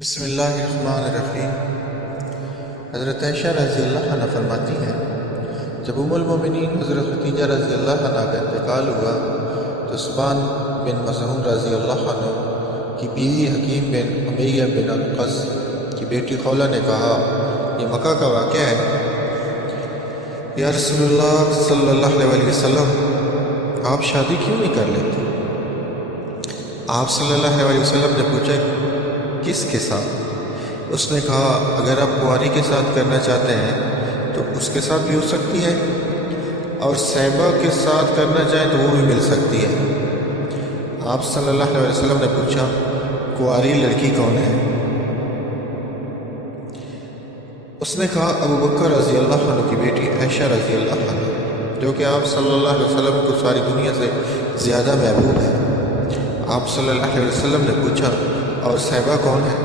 بسم اللہ الرحمن الرحیم۔ حضرت عائشہ رضی اللہ عنہ فرماتی ہیں، جب ام المومنین حضرت خدیجہ رضی اللہ عنہ کا انتقال ہوا تو سبان بن مظعون رضی اللہ عنہ کی بیوی حکیم بن امیہ بن القص کی بیٹی خولہ نے کہا، یہ مکہ کا واقعہ ہے، یا رسول اللہ صلی اللہ علیہ وسلم آپ شادی کیوں نہیں کر لیتے؟ آپ صلی اللہ علیہ وسلم نے پوچھا کس کے ساتھ؟ اس نے کہا اگر آپ کنواری کے ساتھ کرنا چاہتے ہیں تو اس کے ساتھ بھی ہو سکتی ہے، اور صحبہ کے ساتھ کرنا چاہیں تو وہ بھی مل سکتی ہے۔ آپ صلی اللہ علیہ وسلم نے پوچھا کنواری لڑکی کون ہے؟ اس نے کہا ابو بکر رضی اللہ عنہ کی بیٹی عائشہ رضی اللہ عنہ، جو کہ آپ صلی اللہ علیہ وسلم کو ساری دنیا سے زیادہ محبوب ہے۔ آپ صلی اللہ علیہ وسلم نے پوچھا اور صحبہ کون ہے؟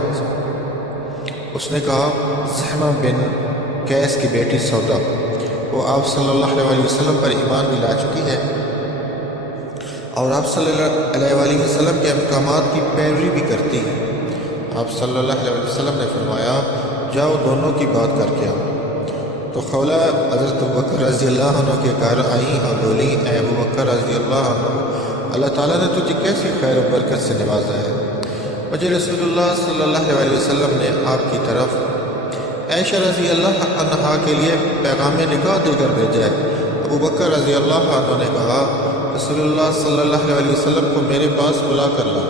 اس نے کہا سہمہ بن قیس کی بیٹی سودا، وہ آپ صلی اللہ علیہ وسلم پر ایمان بھی لا چکی ہے اور آپ صلی اللہ علیہ وسلم کے احکامات کی پیروی بھی کرتی ہے۔ آپ صلی اللہ علیہ وسلم نے فرمایا جاؤ دونوں کی بات کر کے آؤ۔ تو خولہ حضرت ابو بکر رضی اللہ عنہ کے گھر آئیں اور بولی، اے ابو بکر رضی اللہ عنہ، اللہ تعالیٰ نے تجھے کیسی خیر و برکت سے نوازا ہے، مجھے رسول اللہ صلی اللہ علیہ وسلم نے آپ کی طرف عائشہ رضی اللہ عنہا کے لیے پیغام نکاح دے کر بھیجا ہے۔ ابو بکر رضی اللہ عنہ نے کہا رسول اللہ صلی اللہ علیہ وسلم کو میرے پاس بلا کر لا۔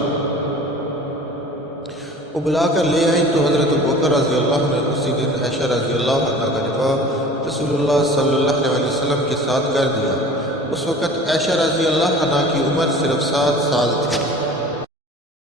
وہ بلا کر لے آئیں تو حضرت ابو بکر رضی اللہ عنہ نے اسی دن عائشہ رضی اللہ عنہ کا نکاح رسول اللہ صلی اللہ علیہ وسلم کے ساتھ کر دیا۔ اس وقت عائشہ رضی اللہ عنہ کی عمر صرف 7 سال تھی۔